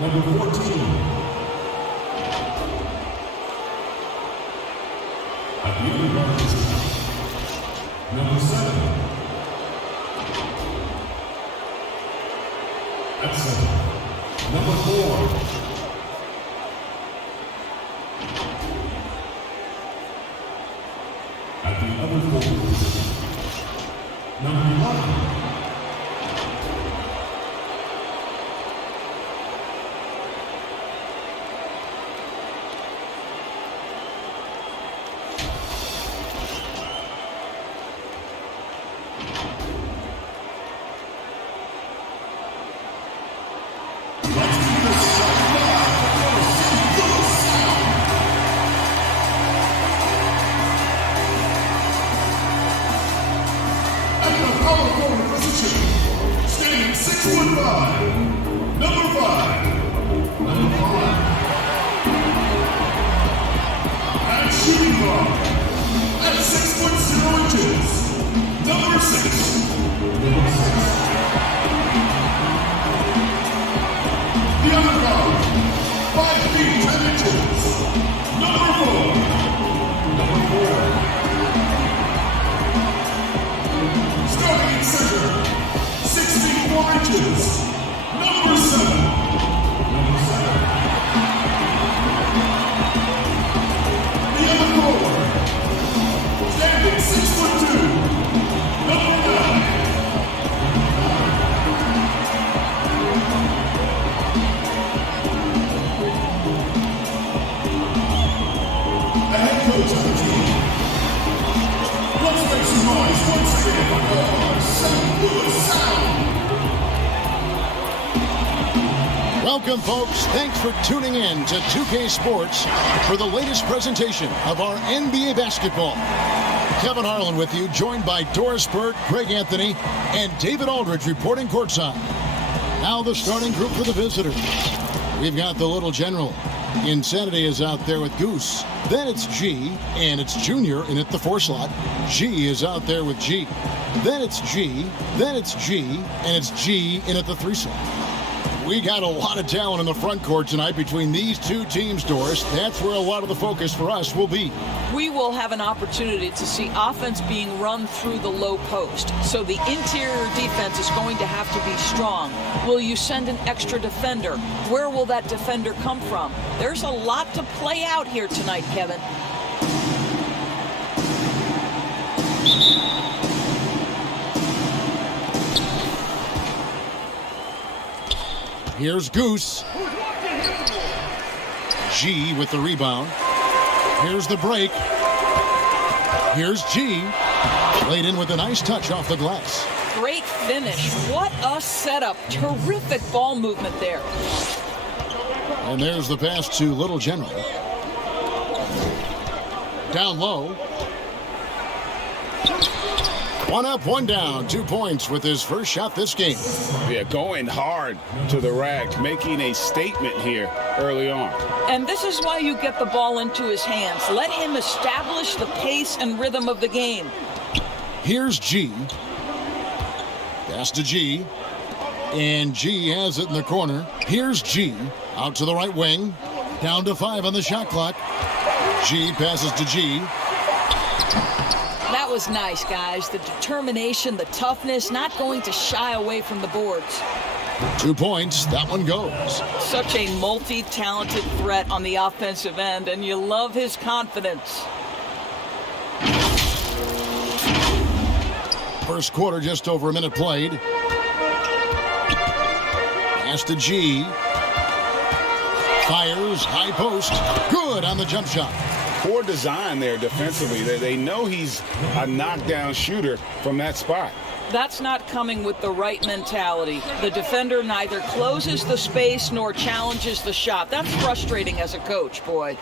Number 14. At the other guard position, number 7. At 7, number 4. At the other forward position, number 1. Standing 6'5", number 5. At shooting guard, at 6'0", number 6. The other guard, 5 feet 10 inches, number 4. Starting at center, 6 feet 4 inches, number 7. The other forward, standing 6'2", number 9. The head coach of the team. Let's make some noise once again for St. Louis Sound. Welcome, folks. Thanks for tuning in to 2K Sports for the latest presentation of our NBA basketball. Kevin Harlan with you, joined by Doris Burt, Greg Anthony, and David Aldridge reporting courtside. Now the starting group for the visitors. We've got the little general. Insanity is out there with Goose. Then it's G, and it's Junior in at the 4 slot. G is out there with G. Then it's G, and it's G in at the 3 slot. We got a lot of talent in the front court tonight between these two teams, Doris. That's where a lot of the focus for us will be. We will have an opportunity to see offense being run through the low post. So the interior defense is going to have to be strong. Will you send an extra defender? Where will that defender come from? There's a lot to play out here tonight, Kevin. Here's Goose. G with the rebound. Here's the break. Here's G. Laid in with a nice touch off the glass. Great finish. What a setup. Terrific ball movement there. And there's the pass to Little General. Down low. 1 up, 1 down. 2 points with his first shot this game. Yeah, going hard to the rack, making a statement here early on. And this is why you get the ball into his hands. Let him establish the pace and rhythm of the game. Here's G. Pass to G. And G has it in the corner. Here's G. Out to the right wing. Down to 5 on the shot clock. G passes to G. That was nice, guys. The determination, the toughness, not going to shy away from the boards. 2 points. That one goes. Such a multi-talented threat on the offensive end, and you love his confidence. First quarter, just over a minute played. Pass to G. Fires, high post. Good on the jump shot. Poor design there defensively. They know he's a knockdown shooter from that spot. That's not coming with the right mentality. The defender neither closes the space nor challenges the shot. That's frustrating as a coach, boy.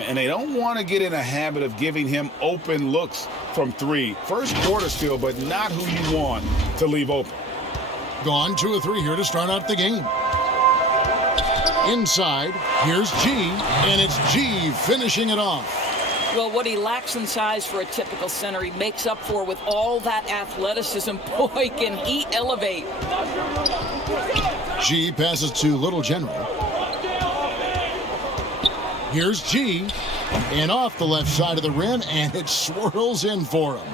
And they don't want to get in a habit of giving him open looks from 3. First quarter still, but not who you want to leave open. Gone 2 of 3 here to start out the game. Inside, here's G, and it's G finishing it off. Well, what he lacks in size for a typical center, he makes up for with all that athleticism. Boy, can he elevate. G passes to Little General. Here's G. And off the left side of the rim, and it swirls in for him.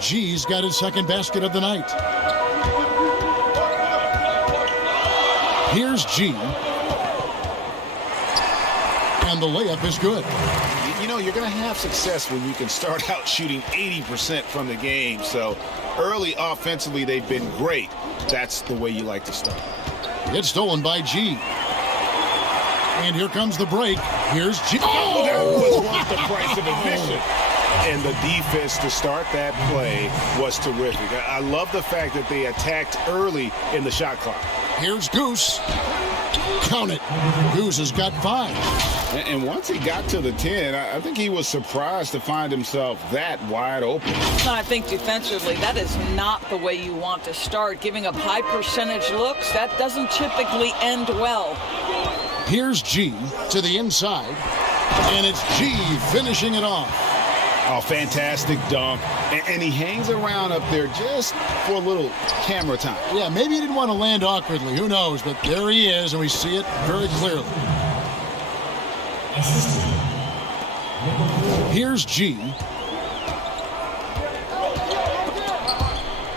G's got his second basket of the night. Here's G. And the layup is good. You know, you're going to have success when you can start out shooting 80% from the game. So early offensively, they've been great. That's the way you like to start. It's stolen by G. And here comes the break. Here's G. Oh, that was worth the price of admission. And the defense to start that play was terrific. I love the fact that they attacked early in the shot clock. Here's Goose. Count it. Goose has got 5. And once he got to the 10, I think he was surprised to find himself that wide open. I think defensively, that is not the way you want to start. Giving up high percentage looks, that doesn't typically end well. Here's G to the inside. And it's G finishing it off. Oh, fantastic dunk. And he hangs around up there just for a little camera time. Yeah, maybe he didn't want to land awkwardly. Who knows? But there he is, and we see it very clearly. Here's G.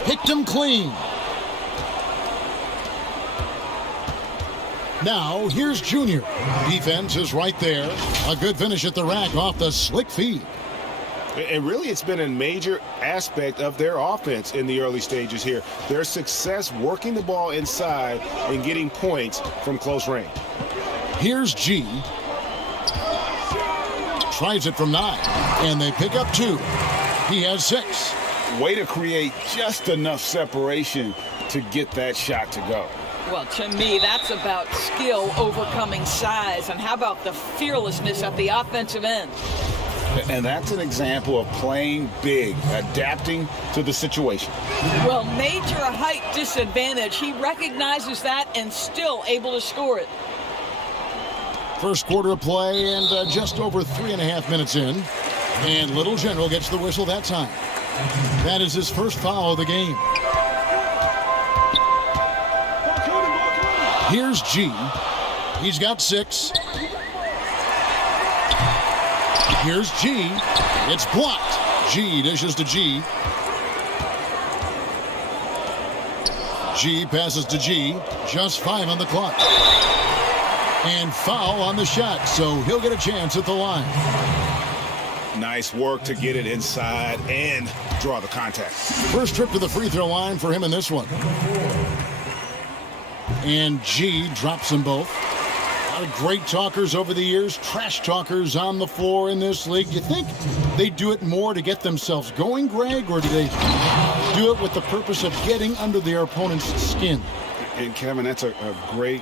Picked him clean. Now, here's Junior. Defense is right there. A good finish at the rack off the slick feed. And really, it's been a major aspect of their offense in the early stages here. Their success working the ball inside and getting points from close range. Here's G. Tries it from 9. And they pick up 2. He has 6. Way to create just enough separation to get that shot to go. Well, to me, that's about skill overcoming size. And how about the fearlessness at the offensive end? And that's an example of playing big, adapting to the situation. Well, major height disadvantage. He recognizes that and still able to score it. First quarter of play and just over 3.5 minutes in. And Little General gets the whistle that time. That is his first foul of the game. Here's G. He's got 6. Here's G. It's blocked. G dishes to G. G passes to G. Just 5 on the clock. And foul on the shot, so he'll get a chance at the line. Nice work to get it inside and draw the contact. First trip to the free throw line for him in this one. And G drops them both. A lot of great talkers over the years, trash talkers on the floor in this league. You think they do it more to get themselves going, Greg, or do they do it with the purpose of getting under their opponent's skin? And Kevin, that's a great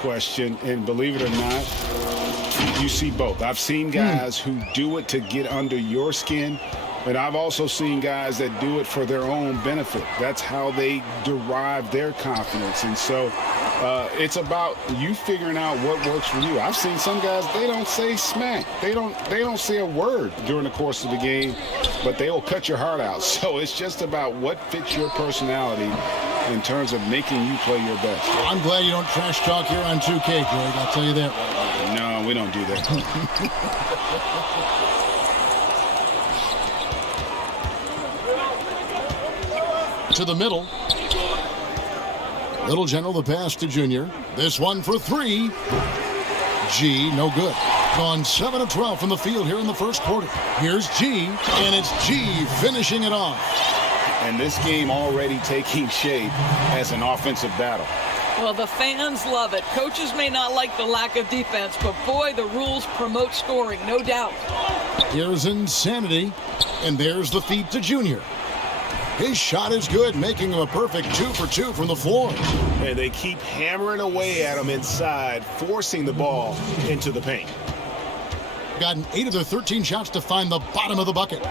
question. And believe it or not, you see both. I've seen guys who do it to get under your skin, but I've also seen guys that do it for their own benefit. That's how they derive their confidence. And so it's about you figuring out what works for you. I've seen some guys, they don't say smack. They don't say a word during the course of the game, but they will cut your heart out. So it's just about what fits your personality in terms of making you play your best. I'm glad you don't trash talk here on 2K, Greg. I'll tell you that. No, we don't do that. To the middle. Little General, the pass to Junior. This one for 3. G, no good. Gone 7 of 12 from the field here in the first quarter. Here's G, and it's G finishing it off. And this game already taking shape as an offensive battle. Well, the fans love it. Coaches may not like the lack of defense, but boy, the rules promote scoring, no doubt. Here's Insanity, and there's the feed to Junior. His shot is good, making him a perfect 2 for 2 from the floor. And they keep hammering away at him inside, forcing the ball into the paint. Gotten 8 of their 13 shots to find the bottom of the bucket.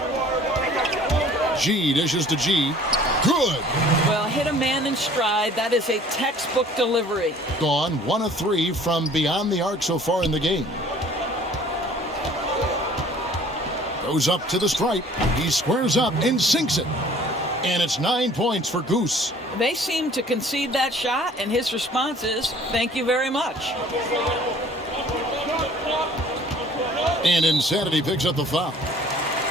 G dishes to G. Good. Well, hit a man in stride. That is a textbook delivery. Gone 1 of 3 from beyond the arc so far in the game. Goes up to the stripe. He squares up and sinks it. And it's 9 points for Goose. They seem to concede that shot, and his response is, thank you very much. And Insanity picks up the foul.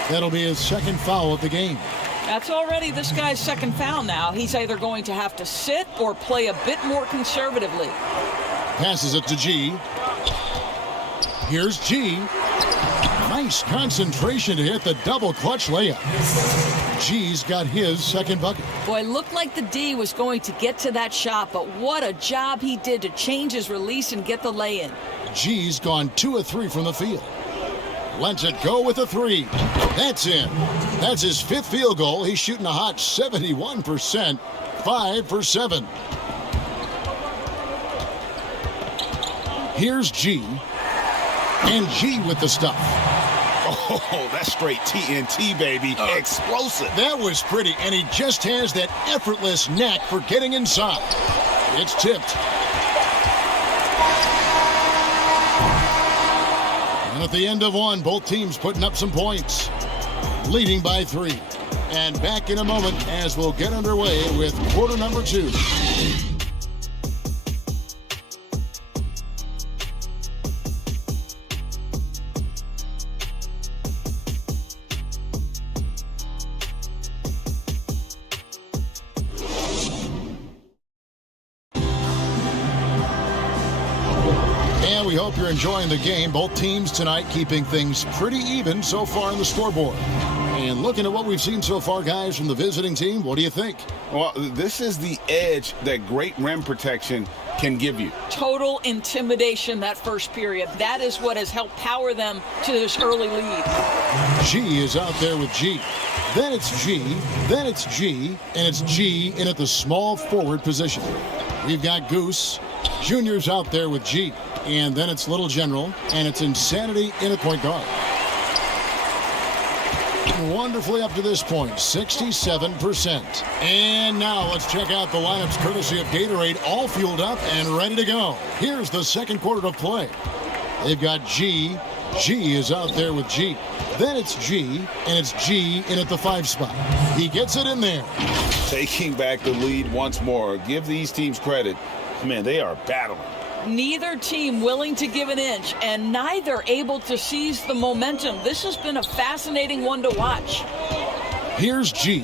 That'll be his second foul of the game. That's already this guy's second foul now. He's either going to have to sit or play a bit more conservatively. Passes it to G. Here's G. Nice concentration to hit the double clutch layup. G's got his second bucket. Boy, looked like the D was going to get to that shot, but what a job he did to change his release and get the lay-in. G's gone 2 of 3 from the field. Lets it go with a 3. That's in. That's his 5th field goal. He's shooting a hot 71%. 5 for 7. Here's G. And G with the stuff. Oh, that's straight TNT, baby. Explosive. That was pretty, and he just has that effortless knack for getting inside. It's tipped. And at the end of one, both teams putting up some points. Leading by 3. And back in a moment as we'll get underway with quarter number 2. We hope you're enjoying the game. Both teams tonight keeping things pretty even so far on the scoreboard. And looking at what we've seen so far, guys, from the visiting team, what do you think? Well, this is the edge that great rim protection can give you. Total intimidation that first period. That is what has helped power them to this early lead. G is out there with G. Then it's G. Then it's G. And it's G in at the small forward position. We've got Goose. Junior's out there with G. And then it's Little General, and it's Insanity in a point guard. Wonderfully up to this point, 67%. And now let's check out the lineups courtesy of Gatorade, all fueled up and ready to go. Here's the second quarter of play. They've got G. G is out there with G. Then it's G, and it's G in at the 5 spot. He gets it in there. Taking back the lead once more. Give these teams credit. Man, they are battling. Neither team willing to give an inch, and neither able to seize the momentum. This has been a fascinating one to watch. Here's G.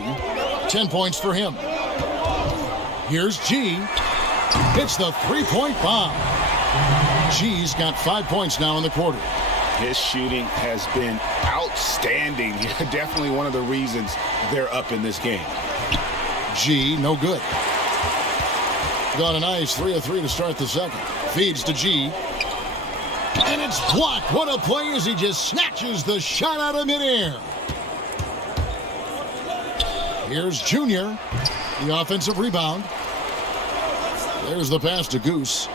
10 points for him. Here's G. Hits the 3-point bomb. G's got 5 points now in the quarter. His shooting has been outstanding. Definitely one of the reasons they're up in this game. G, no good. Got a nice 3 of 3 to start the second. Feeds to G. And it's blocked. What a play as he just snatches the shot out of midair. Here's Junior. The offensive rebound. There's the pass to Goose.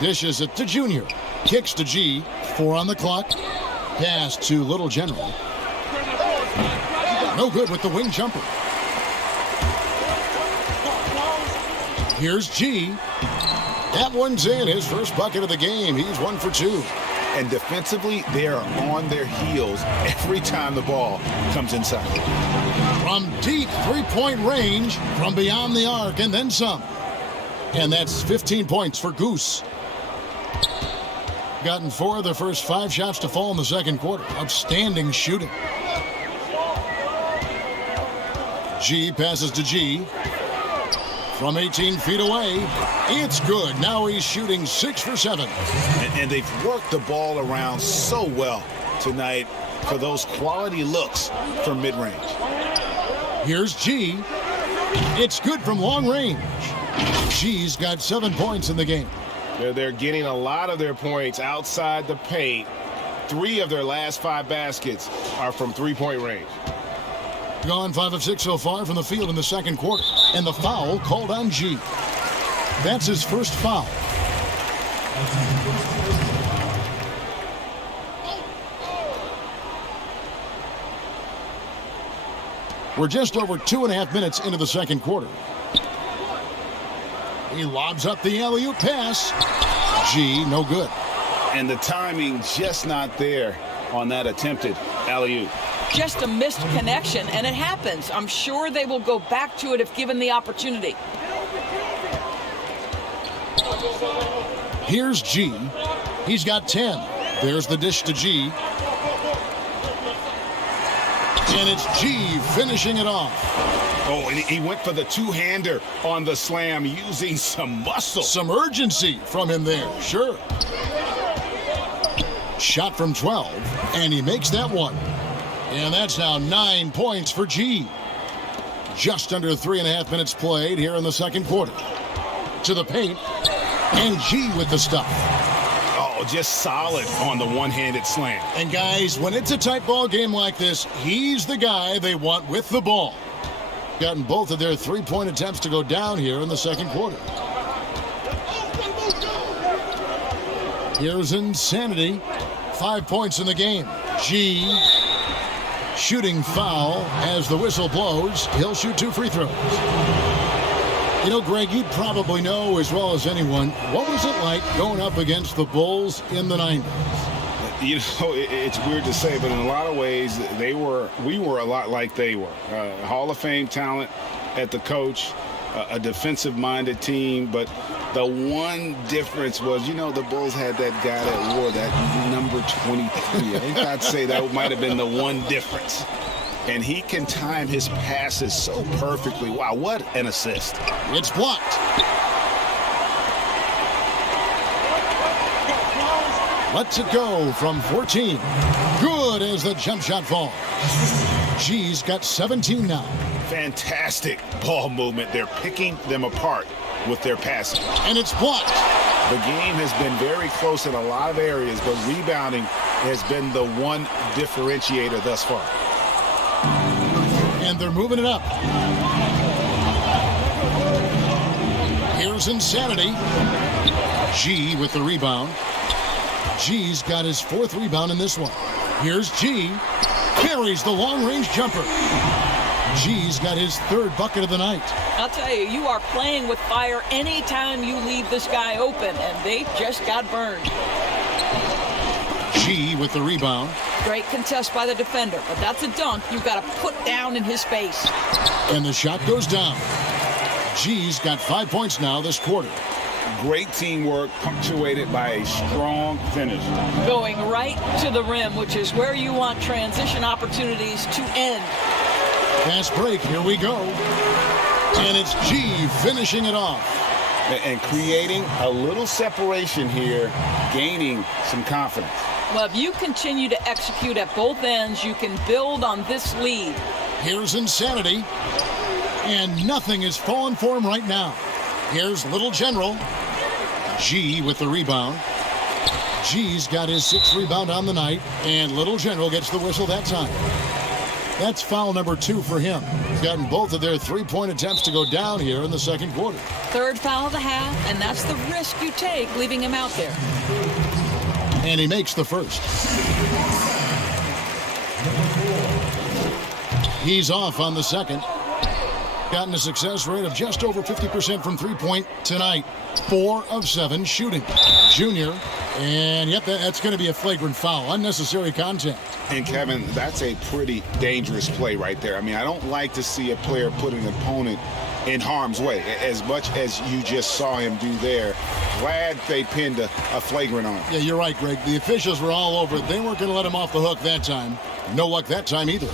Dishes it to Junior. Kicks to G. 4 on the clock. Pass to Little General. No good with the wing jumper. Here's G. That one's in. His first bucket of the game. He's 1 for 2. And defensively, they are on their heels every time the ball comes inside. From deep 3-point range, from beyond the arc, and then some. And that's 15 points for Goose. Gotten 4 of their first 5 shots to fall in the second quarter. Outstanding shooting. G passes to G. From 18 feet away, it's good. Now he's shooting 6 for 7. And they've worked the ball around so well tonight for those quality looks from mid-range. Here's G. It's good from long range. G's got 7 points in the game. They're getting a lot of their points outside the paint. 3 of their last 5 baskets are from 3-point range. Gone 5 of 6 so far from the field in the second quarter. And the foul called on G. That's his first foul. We're just over 2.5 minutes into the second quarter. He lobs up the alley-oop pass. G, no good. And the timing just not there on that attempted Alley-oop. Just a missed connection, and it happens. I'm sure they will go back to it if given the opportunity. Here's G. He's got 10. There's the dish to G. And it's G finishing it off. Oh, and he went for the two-hander on the slam using some muscle. Some urgency from him there, sure. Shot from 12, and he makes that one. And that's now 9 points for G. Just under 3.5 minutes played here in the second quarter. To the paint, and G with the stuff. Oh, just solid on the one-handed slam. And guys, when it's a tight ball game like this, he's the guy they want with the ball. Gotten both of their three-point attempts to go down here in the second quarter. Here's Insanity. 5 points in the game. G shooting foul as the whistle blows. He'll shoot 2 free throws. You know, Greg, you'd probably know as well as anyone, what was it like going up against the Bulls in the 90s? You know, it's weird to say, but in a lot of ways, we were a lot like they were. Hall of Fame talent at the coach, a defensive-minded team, but the one difference was, you know, the Bulls had that guy that wore that number 23. I think I'd say that might have been the one difference. And he can time his passes so perfectly. Wow, what an assist. It's blocked. Lets it go from 14. Good as the jump shot falls. G's got 17 now. Fantastic ball movement. They're picking them apart with their passing. And it's blocked. The game has been very close in a lot of areas, but rebounding has been the one differentiator thus far. And they're moving it up. Here's Insanity. G with the rebound. G's got his 4th rebound in this one. Here's G. Carries the long-range jumper. G's got his 3rd bucket of the night. I'll tell you, you are playing with fire anytime you leave this guy open, and they just got burned. G with the rebound. Great contest by the defender, but that's a dunk you've got to put down in his face. And the shot goes down. G's got 5 points now this quarter. Great teamwork punctuated by a strong finish. Going right to the rim, which is where you want transition opportunities to end. Fast break, here we go. And it's G finishing it off. And creating a little separation here, gaining some confidence. Well, if you continue to execute at both ends, you can build on this lead. Here's Insanity. And nothing is falling for him right now. Here's Little General. G with the rebound. G's got his 6th rebound on the night, and Little General gets the whistle that time. That's foul number 2 for him. Gotten both of their three-point attempts to go down here in the second quarter. 3rd foul of the half, and that's the risk you take leaving him out there. And he makes the 1st. He's off on the 2nd. Gotten a success rate of just over 50% from three-point tonight. 4 of 7 shooting. Junior. And yep, that's going to be a flagrant foul. Unnecessary contact. And Kevin, that's a pretty dangerous play right there. I mean, I don't like to see a player put an opponent in harm's way, as much as you just saw him do there. Glad they pinned a flagrant on him. Yeah, you're right, Greg. The officials were all over it. They weren't going to let him off the hook that time. No luck that time either.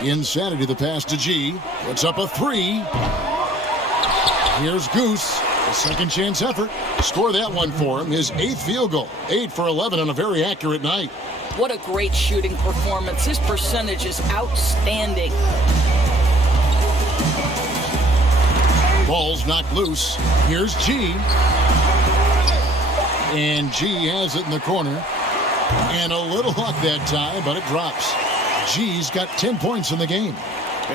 Insanity, the pass to G. Puts up a 3. Here's Goose. A second chance effort. Score that one for him. His 8th field goal. 8 for 11 on a very accurate night. What a great shooting performance. His percentage is outstanding. Ball's knocked loose. Here's G. And G has it in the corner. And a little luck that time, but it drops. G's got 10 points in the game.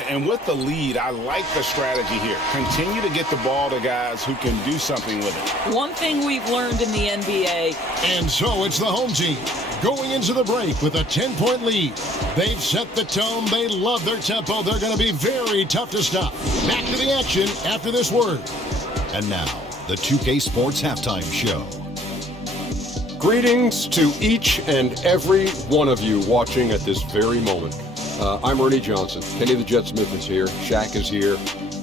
And with the lead, I like the strategy here. Continue to get the ball to guys who can do something with it. One thing we've learned in the NBA. And so it's the home team going into the break with a 10-point lead. They've set the tone. They love their tempo. They're going to be very tough to stop. Back to the action after this word. And now, the 2K Sports Halftime Show. Greetings to each and every one of you watching at this very moment. I'm Ernie Johnson. Kenny the Jet Smith is here. Shaq is here.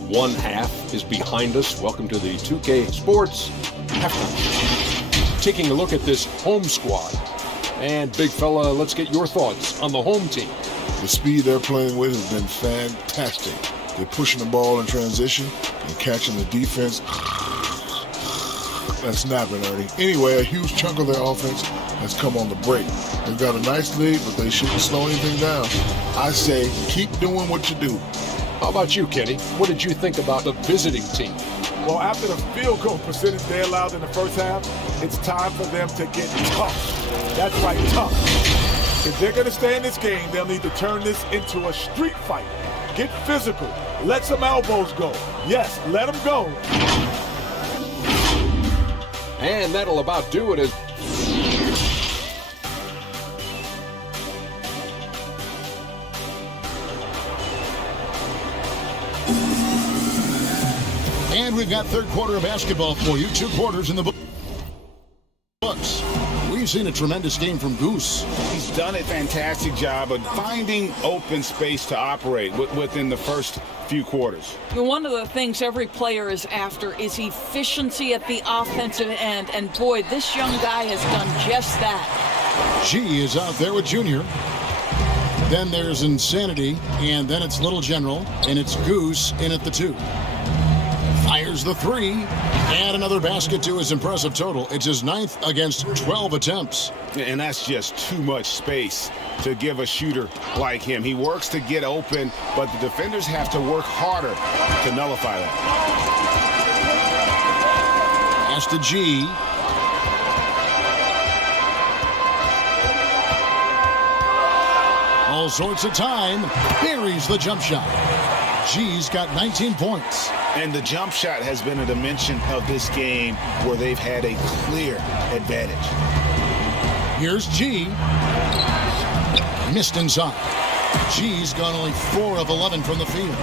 One half is behind us. Welcome to the 2K Sports Halftime. Taking a look at this home squad. And big fella, let's get your thoughts on the home team. The speed they're playing with has been fantastic. They're pushing the ball in transition and catching the defense. That's snapping, Ernie. Anyway, a huge chunk of their offense has come on the break. They've got a nice lead, but they shouldn't slow anything down. I say keep doing what you do. How about you, Kenny? What did you think about the visiting team? Well, after the field goal percentage they allowed in the first half, it's time for them to get tough. That's right, tough. If they're going to stay in this game, they'll need to turn this into a street fight. Get physical. Let some elbows go. Yes, let them go. And that'll about do it. And we've got third quarter of basketball for you. 2 quarters in the books. We've seen a tremendous game from Goose. He's done a fantastic job of finding open space to operate within the first few quarters. One of the things every player is after is efficiency at the offensive end. And boy, this young guy has done just that. G is out there with Junior. Then there's Insanity, and then it's Little General, and it's Goose in at the 2. Fires the 3, and another basket to his impressive total. It's his 9th against 12 attempts. And that's just too much space to give a shooter like him. He works to get open, but the defenders have to work harder to nullify that. Pass to G. All sorts of time. Buries the jump shot. G's got 19 points. And the jump shot has been a dimension of this game where they've had a clear advantage. Here's G. Missed inside. G's gone only 4 of 11 from the field.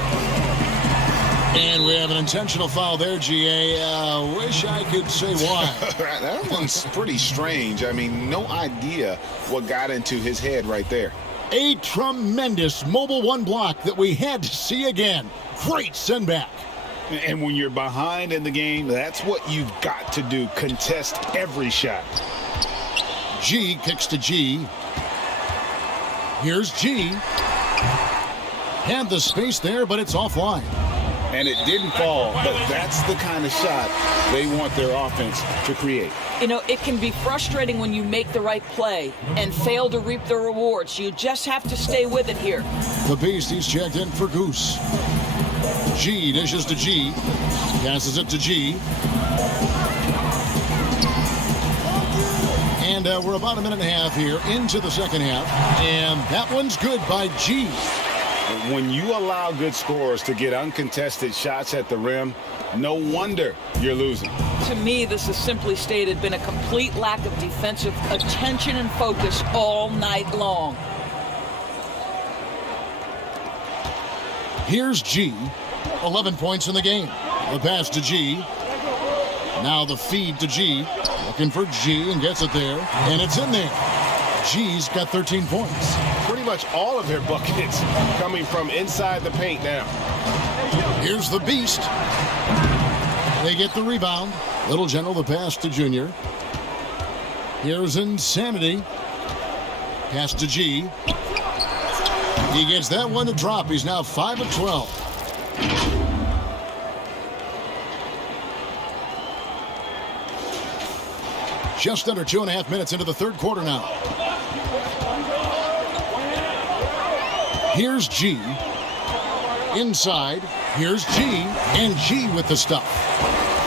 And we have an intentional foul there, GA. Wish I could say why. That one's pretty strange. I mean, no idea what got into his head right there. A tremendous mobile 1 block that we had to see again. Great send back. And when you're behind in the game, that's what you've got to do. Contest every shot. G kicks to G. Here's G. Had the space there, but it's offline. And it didn't fall, but that's the kind of shot they want their offense to create. You know, it can be frustrating when you make the right play and fail to reap the rewards. You just have to stay with it here. The Beast, he's checked in for Goose. G dishes to G. Passes it to G. And we're about a minute and a half here into the second half. And that one's good by G. When you allow good scorers to get uncontested shots at the rim, no wonder you're losing. To me, this is simply stated been a complete lack of defensive attention and focus all night long. Here's G. 11 points in the game. The pass to G. Now the feed to G. Looking for G and gets it there. And it's in there. G's got 13 points. Pretty much all of their buckets coming from inside the paint now. Here's the Beast. They get the rebound. Little General the pass to Junior. Here's Insanity. Pass to G. He gets that one to drop. He's now 5 of 12. Just under 2.5 minutes into the third quarter now. Here's G. Inside. Here's G. And G with the stuff.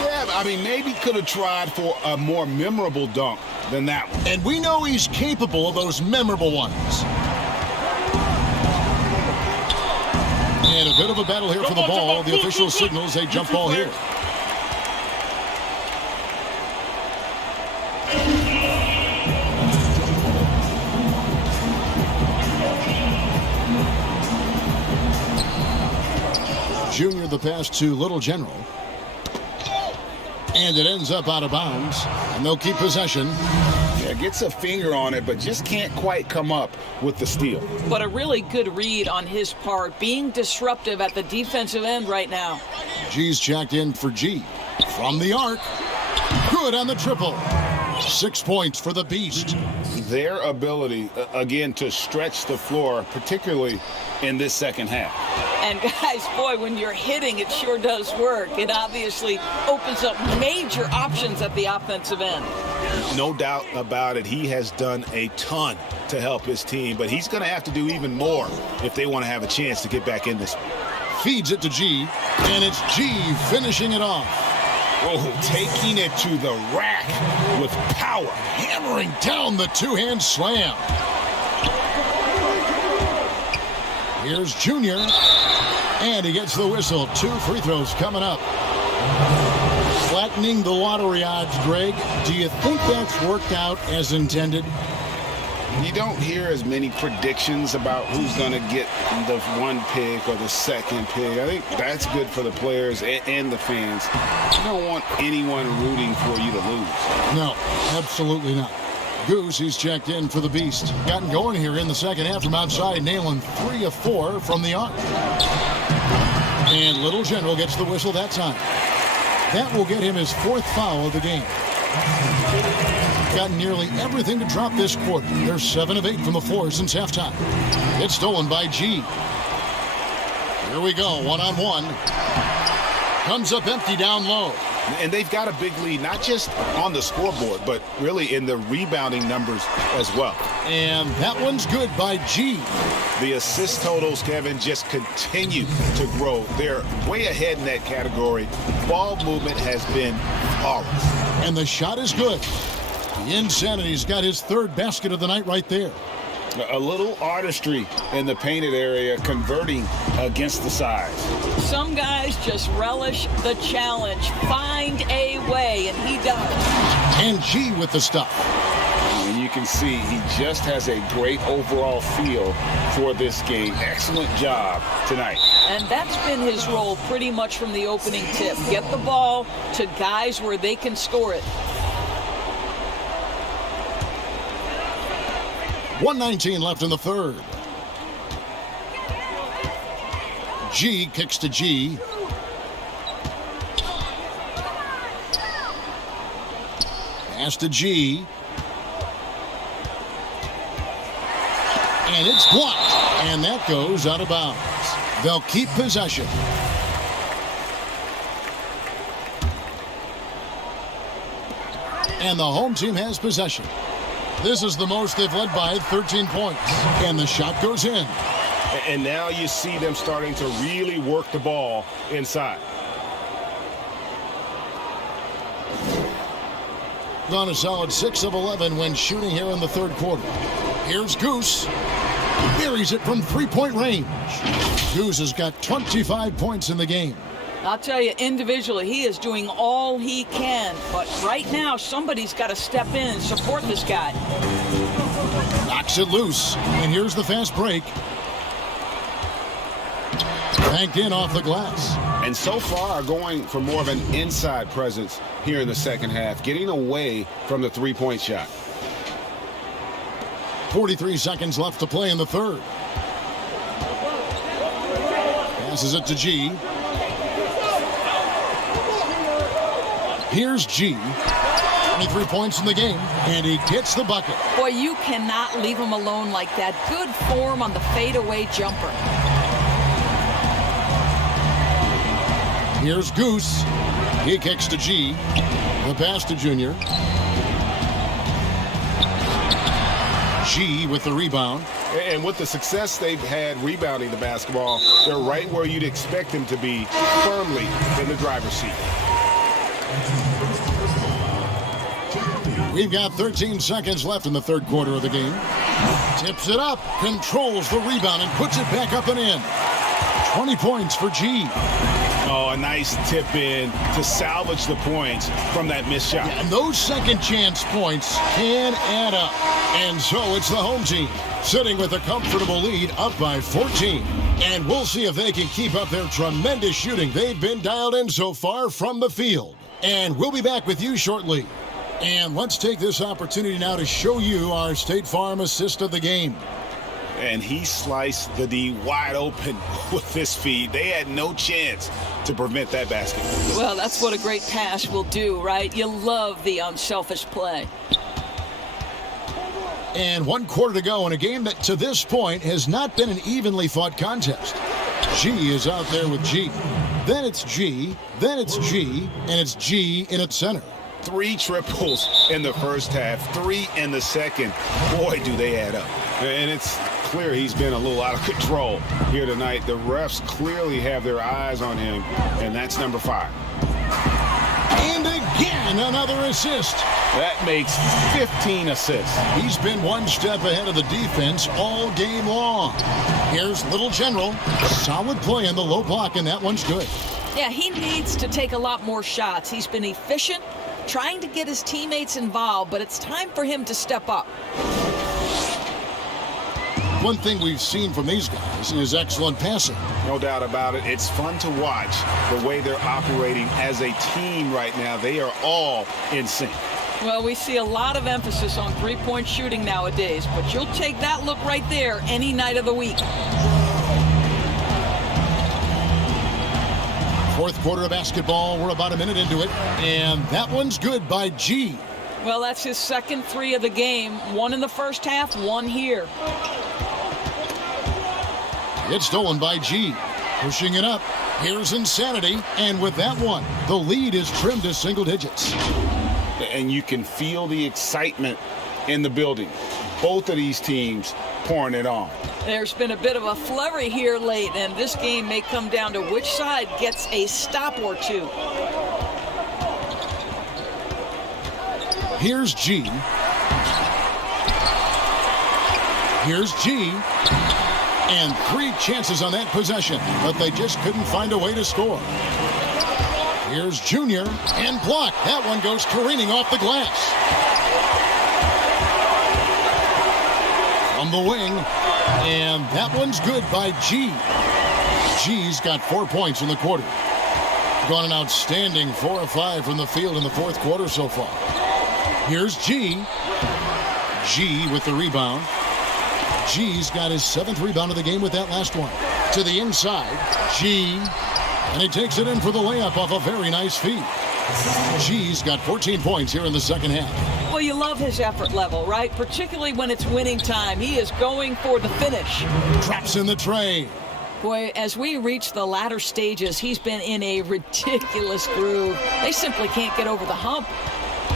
Yeah, I mean, maybe could have tried for a more memorable dunk than that one. And we know he's capable of those memorable ones. And a bit of a battle here for the ball. The official signals a jump ball here. Junior the pass to Little General. And it ends up out of bounds. And they'll keep possession. Yeah, gets a finger on it, but just can't quite come up with the steal. But a really good read on his part, being disruptive at the defensive end right now. G's checked in for G. From the arc. Good on the triple. 6 points for the Beast. Their ability, again, to stretch the floor, particularly in this second half. And guys, boy, when you're hitting, it sure does work. It obviously opens up major options at the offensive end. No doubt about it. He has done a ton to help his team, but he's going to have to do even more if they want to have a chance to get back in this. Feeds it to G, and it's G finishing it off. Oh, taking it to the rack with power. Hammering down the two-hand slam. Here's Junior, and he gets the whistle. 2 free throws coming up. Flattening the lottery odds, Greg. Do you think that's worked out as intended? You don't hear as many predictions about who's going to get the 1 pick or the 2nd pick. I think that's good for the players and the fans. You don't want anyone rooting for you to lose. No, absolutely not. Goose, he's checked in for the Beast. Gotten going here in the second half from outside, nailing 3 of 4 from the arc. And Little General gets the whistle that time. That will get him his 4th foul of the game. Got nearly everything to drop this quarter. They're 7 of 8 from the floor since halftime. It's stolen by G. Here we go, 1-on-1. Comes up empty down low. And they've got a big lead, not just on the scoreboard, but really in the rebounding numbers as well. And that one's good by G. The assist totals, Kevin, just continue to grow. They're way ahead in that category. Ball movement has been flawless. And the shot is good. The Insanity's got his 3rd basket of the night right there. A little artistry in the painted area, converting against the size. Some guys just relish the challenge. Find a way, and he does. And G with the stuff. And you can see he just has a great overall feel for this game. Excellent job tonight. And that's been his role pretty much from the opening tip. Get the ball to guys where they can score it. 1:19 left in the third. G kicks to G. Pass to G. And it's blocked. And that goes out of bounds. They'll keep possession. And the home team has possession. This is the most they've led by, 13 points. And the shot goes in. And now you see them starting to really work the ball inside. Gone a solid 6 of 11 when shooting here in the third quarter. Here's Goose. Buries it from three-point range. Goose has got 25 points in the game. I'll tell you, individually, he is doing all he can. But right now, somebody's got to step in and support this guy. Knocks it loose. And here's the fast break. Banked in off the glass. And so far going for more of an inside presence here in the second half, getting away from the three-point shot. 43 seconds left to play in the third. Passes it to G. Here's G. 23 points in the game, and he gets the bucket. Boy, you cannot leave him alone like that. Good form on the fadeaway jumper. Here's Goose. He kicks to G. The pass to Junior. G with the rebound. And with the success they've had rebounding the basketball, they're right where you'd expect them to be, firmly in the driver's seat. We've got 13 seconds left in the third quarter of the game. Tips it up, controls the rebound, and puts it back up and in. 20 points for G. Oh, a nice tip in to salvage the points from that missed shot. And those second chance points can add up. And so it's the home team sitting with a comfortable lead, up by 14. And we'll see if they can keep up their tremendous shooting they've been dialed in so far from the field. And we'll be back with you shortly. And let's take this opportunity now to show you our State Farm assist of the game. And he sliced the D wide open with this feed. They had no chance to prevent that basket. Well, that's what a great pass will do, right? You love the unselfish play. And 1 quarter to go in a game that to this point has not been an evenly fought contest. G is out there with G. Then it's G, then it's G, and it's G in its center. 3 triples in the first half, 3 in the second. Boy, do they add up. And it's clear he's been a little out of control here tonight. The refs clearly have their eyes on him, and that's number 5. And again, another assist. That makes 15 assists. He's been one step ahead of the defense all game long. Here's Little General. Solid play in the low block, and that one's good. Yeah, he needs to take a lot more shots. He's been efficient, trying to get his teammates involved, but it's time for him to step up. One thing we've seen from these guys is excellent passing. No doubt about it. It's fun to watch the way they're operating as a team right now. They are all in sync. Well, we see a lot of emphasis on three-point shooting nowadays, but you'll take that look right there any night of the week. Fourth quarter of basketball. We're about a minute into it, and that one's good by G. Well, that's his second 3 of the game. 1 in the first half, 1 here. It's stolen by G. Pushing it up. Here's Insanity. And with that one, the lead is trimmed to single digits. And you can feel the excitement in the building. Both of these teams pouring it on. There's been a bit of a flurry here late, and this game may come down to which side gets a stop or 2. Here's G. Here's G. And 3 chances on that possession, but they just couldn't find a way to score. Here's Junior, and blocked. That one goes careening off the glass. From the wing, and that one's good by G. G's got 4 points in the quarter. Gone an outstanding 4 of 5 from the field in the fourth quarter so far. Here's G. G with the rebound. G's got his 7th rebound of the game with that last one. To the inside, G, and he takes it in for the layup off a very nice feed. G's got 14 points here in the second half. Well, you love his effort level, right? Particularly when it's winning time. He is going for the finish. Drops in the tray. Boy, as we reach the latter stages, he's been in a ridiculous groove. They simply can't get over the hump.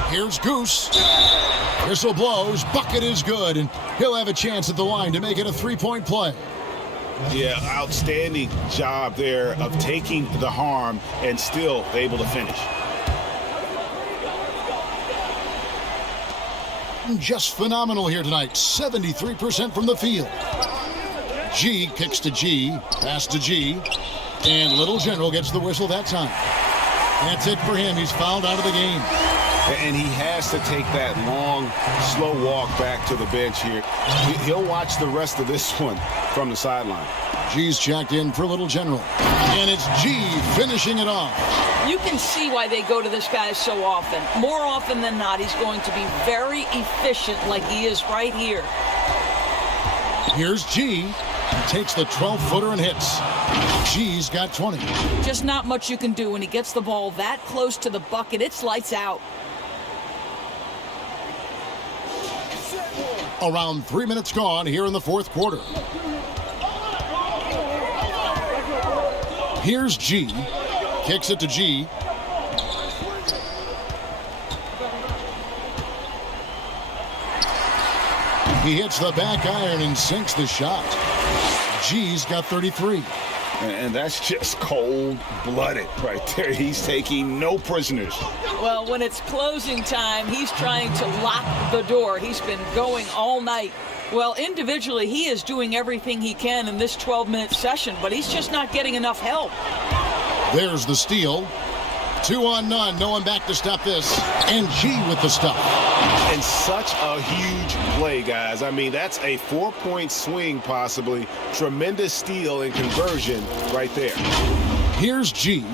Here's Goose. Whistle blows. Bucket is good, and he'll have a chance at the line to make it a 3-point play. Yeah, outstanding job there of taking the harm and still able to finish. Just phenomenal here tonight. 73% from the field. G kicks to G, pass to G, and Little General gets the whistle that time. That's it for him. He's fouled out of the game. And he has to take that long, slow walk back to the bench here. He'll watch the rest of this one from the sideline. G's checked in for Little General. And it's G finishing it off. You can see why they go to this guy so often. More often than not, he's going to be very efficient like he is right here. Here's G. Takes the 12-footer and hits. G's got 20. Just not much you can do when he gets the ball that close to the bucket. It's lights out. Around 3 minutes gone here in the fourth quarter. Here's G. Kicks it to G. He hits the back iron and sinks the shot. G's got 33. And that's just cold-blooded right there. He's taking no prisoners. Well, when it's closing time, he's trying to lock the door. He's been going all night. Well, individually, he is doing everything he can in this 12-minute session, but he's just not getting enough help. There's the steal. 2 on none. No one back to stop this. And G with the stop. And such a huge play, guys. I mean, that's a 4-point swing, possibly. Tremendous steal and conversion right there. Here's G.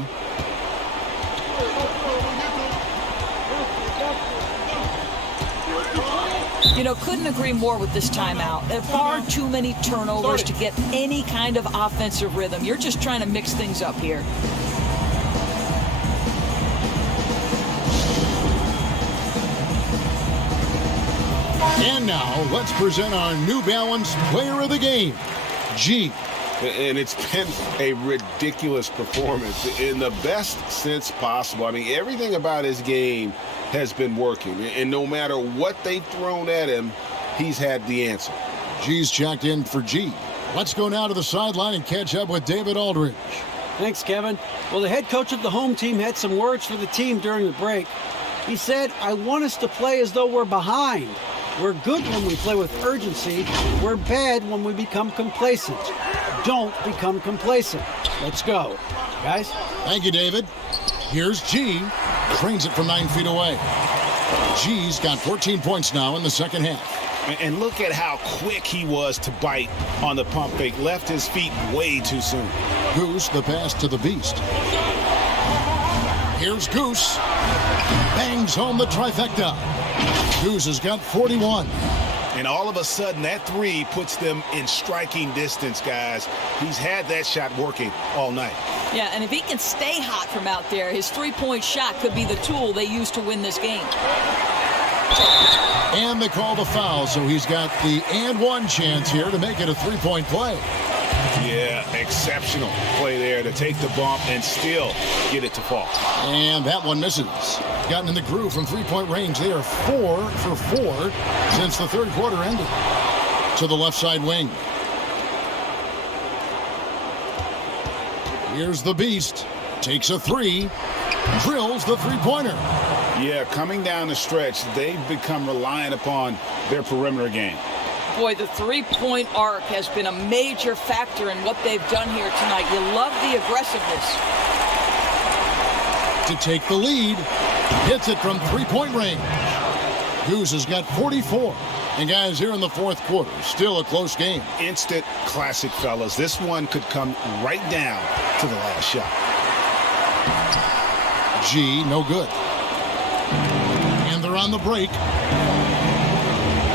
You know, couldn't agree more with this timeout. There are far too many turnovers to get any kind of offensive rhythm. You're just trying to mix things up here. And now, let's present our New Balance Player of the Game, G. And it's been a ridiculous performance in the best sense possible. I mean, everything about his game has been working. And no matter what they've thrown at him, he's had the answer. G's checked in for G. Let's go now to the sideline and catch up with David Aldridge. Thanks, Kevin. Well, the head coach of the home team had some words for the team during the break. He said, "I want us to play as though we're behind. We're good when we play with urgency. We're bad when we become complacent. Don't become complacent. Let's go." Guys? Thank you, David. Here's G. Trains it from 9 feet away. G's got 14 points now in the second half. And look at how quick he was to bite on the pump fake. Left his feet way too soon. Goose, the pass to the Beast. Here's Goose. Bangs home the trifecta. Goose has got 41. And all of a sudden, that three puts them in striking distance, guys. He's had that shot working all night. Yeah, and if he can stay hot from out there, his three-point shot could be the tool they use to win this game. And they call the foul, so he's got the and one chance here to make it a three-point play. Yeah, exceptional play there to take the bump and still get it to fall. And that one misses. Gotten in the groove from three-point range. They are 4 for 4 since the third quarter ended. To the left side wing. Here's the Beast. Takes a three. Drills the three-pointer. Yeah, coming down the stretch, they've become reliant upon their perimeter game. Boy, the three-point arc has been a major factor in what they've done here tonight. You love the aggressiveness. To take the lead. Hits it from three-point range. Goose has got 44. And guys, here in the fourth quarter, still a close game. Instant classic, fellas. This one could come right down to the last shot. G, no good. And they're on the break.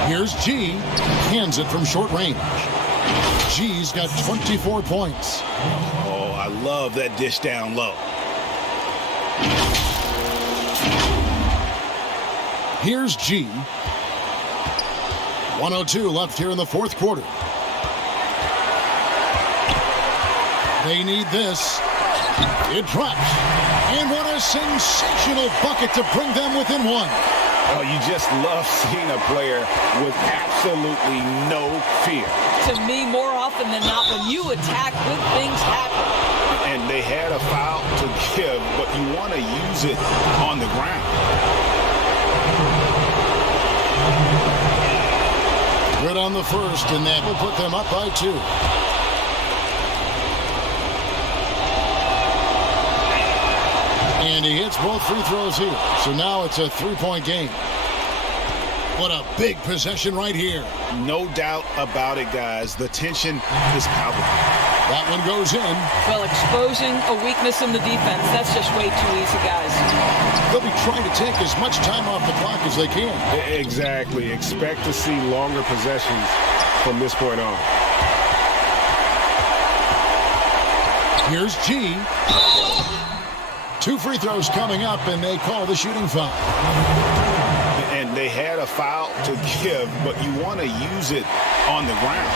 Here's G. Hands it from short range. G's got 24 points. Oh, I love that dish down low. Here's G. 1:02 left here in the fourth quarter. They need this. It drops. And what a sensational bucket to bring them within one. Oh, you just love seeing a player with absolutely no fear. To me, more often than not, when you attack, good things happen. And they had a foul to give, but you want to use it on the ground. Good on the first, and that will put them up by 2. And he hits both free throws here. So now it's a three-point game. What a big possession right here. No doubt about it, guys. The tension is palpable. That one goes in. Well, exposing a weakness in the defense, that's just way too easy, guys. They'll be trying to take as much time off the clock as they can. Exactly. Expect to see longer possessions from this point on. Here's G. 2 free throws coming up, and they call the shooting foul. And they had a foul to give, but you want to use it on the ground.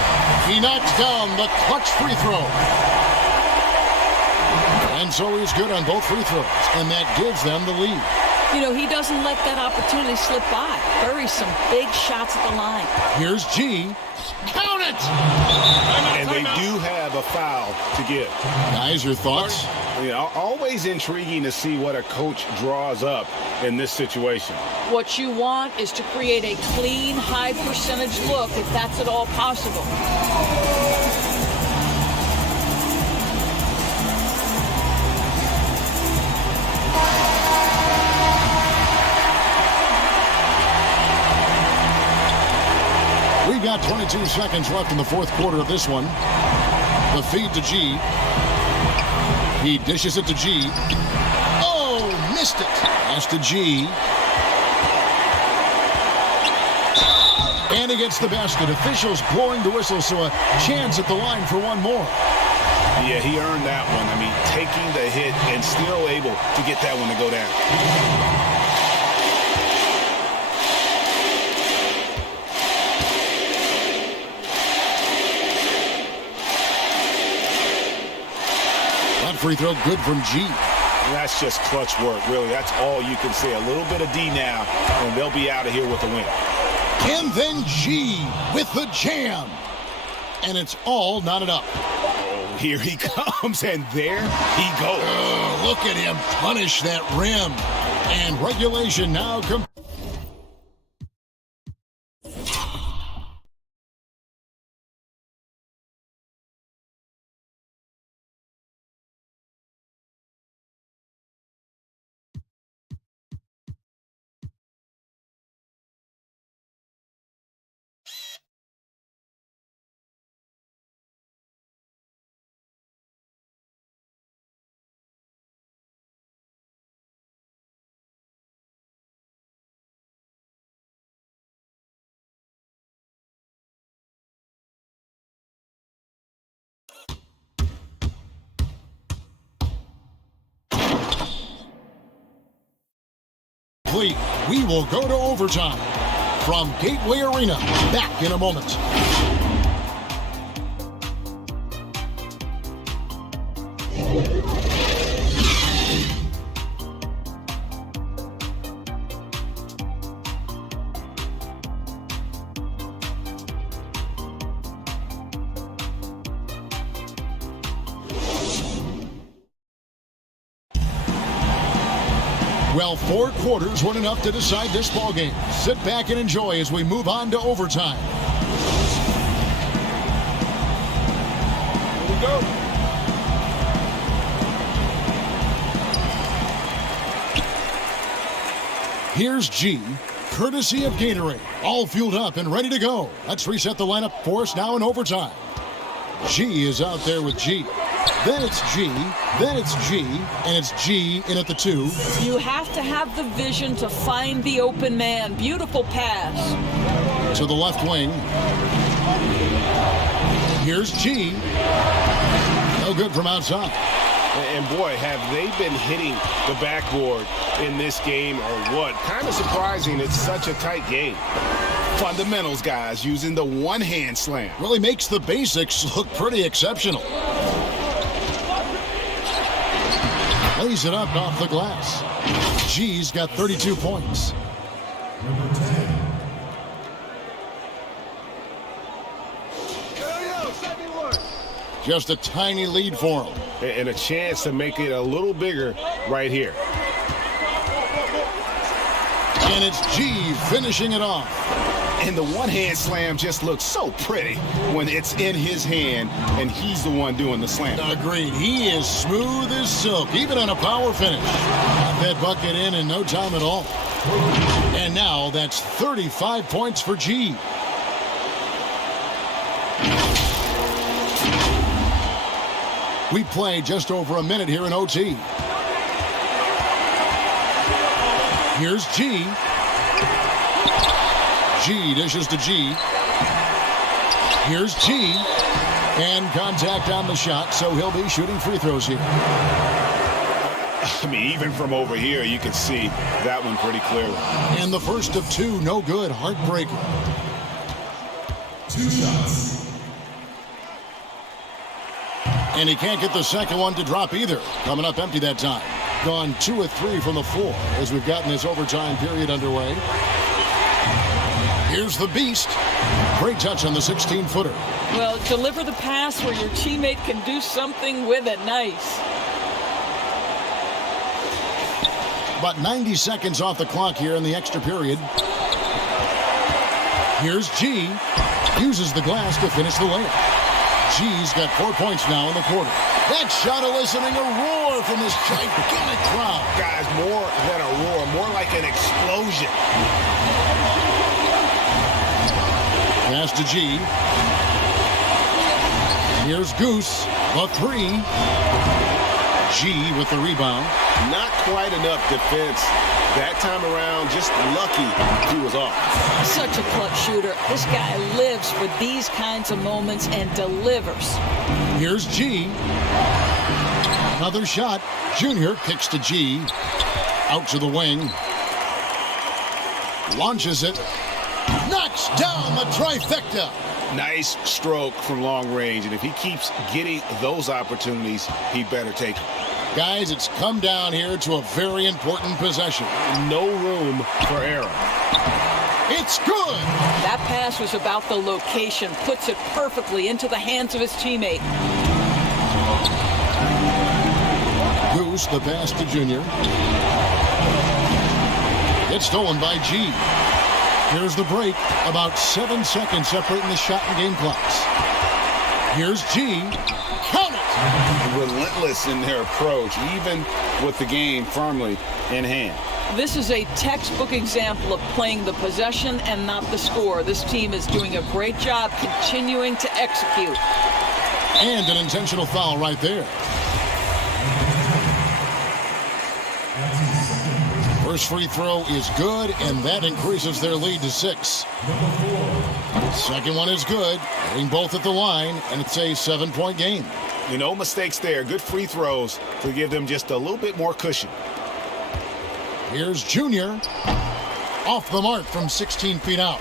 He knocks down the clutch free throw. And so he's good on both free throws, and that gives them the lead. You know, he doesn't let that opportunity slip by. Buries some big shots at the line. Here's G. Count it! And they do have a foul to give. Guys, your thoughts? You know, always intriguing to see what a coach draws up in this situation. What you want is to create a clean, high-percentage look, if that's at all possible. We've got 22 seconds left in the fourth quarter of this one. The feed to G. He dishes it to G. Oh, missed it. Pass to G. And he gets the basket. Officials blowing the whistle, so a chance at the line for one more. Yeah, he earned that one. I mean, taking the hit and still able to get that one to go down. That free throw good from G. That's just clutch work, really. That's all you can say. A little bit of D now, and they'll be out of here with a win. And then G with the jam. And it's all knotted up. Oh, here he comes, and there he goes. Look at him punish that rim. And regulation now complete. We will go to overtime from Gateway Arena. Back in a moment. Well, 4 quarters weren't enough to decide this ballgame. Sit back and enjoy as we move on to overtime. Here we go. Here's G, courtesy of Gatorade. All fueled up and ready to go. Let's reset the lineup for us now in overtime. G is out there with G. Then it's G, then it's G, and it's G in at the 2. You have to have the vision to find the open man. Beautiful pass. To the left wing. Here's G. No good from outside. And boy, have they been hitting the backboard in this game or what? Kind of surprising it's such a tight game. Fundamentals, guys, using the one-hand slam. Really makes the basics look pretty exceptional. Lays it up off the glass. G's got 32 points. Number 10. Just a tiny lead for him. And a chance to make it a little bigger right here. And it's G finishing it off. And the one-hand slam just looks so pretty when it's in his hand and he's the one doing the slam. Agreed. He is smooth as silk, even on a power finish. Got that bucket in no time at all. And now that's 35 points for G. We play just over a minute here in OT. Here's G. G dishes to G. Here's G. And contact on the shot, so he'll be shooting free throws here. I mean, even from over here, you can see that one pretty clearly. And the first of 2, no good, heartbreaking. 2 shots. And he can't get the second one to drop either. Coming up empty that time. Gone 2 of 3 from the floor as we've gotten this overtime period underway. Here's the beast. Great touch on the 16-footer. Well, deliver the pass where your teammate can do something with it. Nice. About 90 seconds off the clock here in the extra period. Here's G. Uses the glass to finish the layup. G's got 4 points now in the quarter. That shot eliciting a roar from this gigantic crowd. Guys, more than a roar, more like an explosion. Pass to G. Here's Goose, a 3. G with the rebound. Not quite enough defense. That time around, just lucky he was off. Such a clutch shooter. This guy lives for these kinds of moments and delivers. Here's G. Another shot. Junior kicks to G. Out to the wing. Launches it. Knocks down the trifecta. Nice stroke from long range, and if he keeps getting those opportunities, he better take them. Guys, it's come down here to a very important possession. No room for error. It's good. That pass was about the location. Puts it perfectly into the hands of his teammate. Goose, the pass to Junior. It's stolen by G. Here's the break. About 7 seconds separating the shot and game clocks. Here's G. Count it! Relentless in their approach, even with the game firmly in hand. This is a textbook example of playing the possession and not the score. This team is doing a great job continuing to execute. And an intentional foul right there. First free throw is good, and that increases their lead to 6. Second one is good, hitting both at the line, and it's a 7-point game. No mistakes there. Good free throws to give them just a little bit more cushion. Here's Junior. Off the mark from 16 feet out.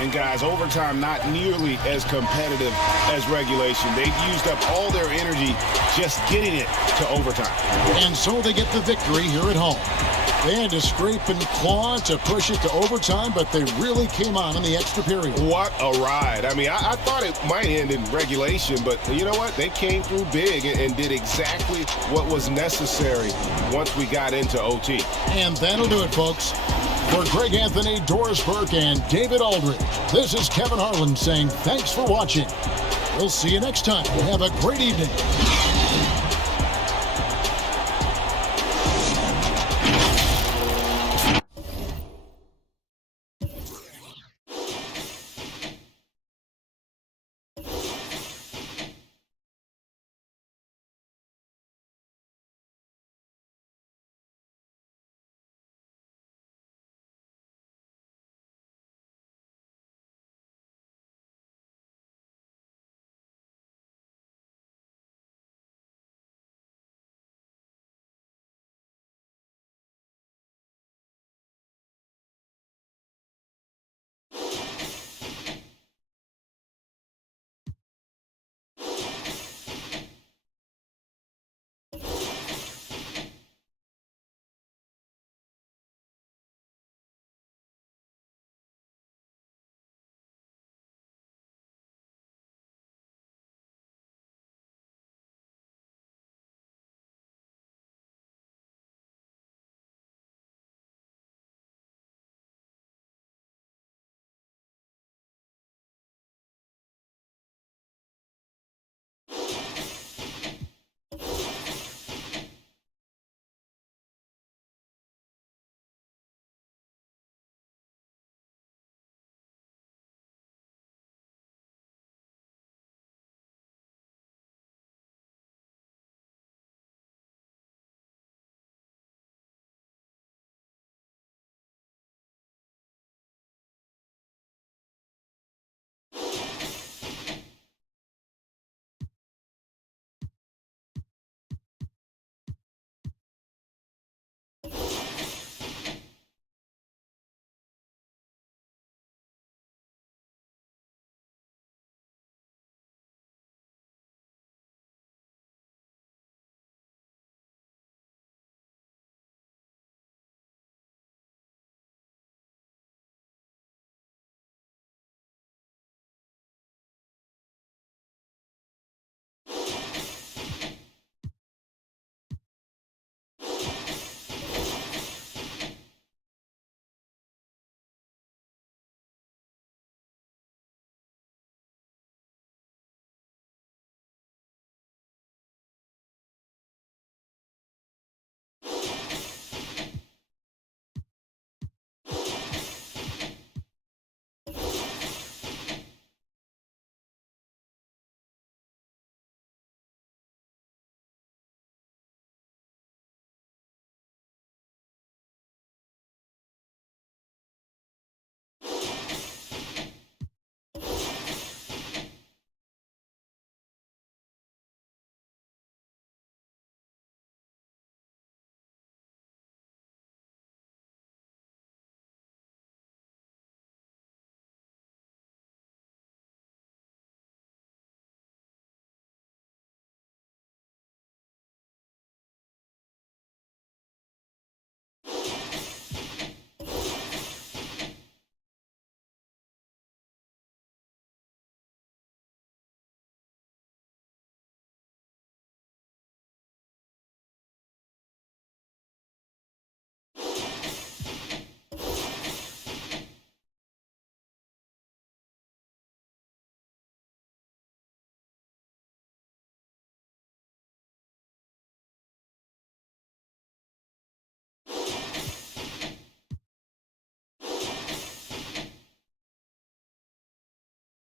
And guys, overtime not nearly as competitive as regulation. They've used up all their energy just getting it to overtime. And so they get the victory here at home. They had to scrape and claw to push it to overtime, but they really came on in the extra period. What a ride. I mean, I thought it might end in regulation, but you know what? They came through big and did exactly what was necessary once we got into OT. And that'll do it, folks. For Greg Anthony, Doris Burke, and David Aldridge, this is Kevin Harlan saying thanks for watching. We'll see you next time. Have a great evening.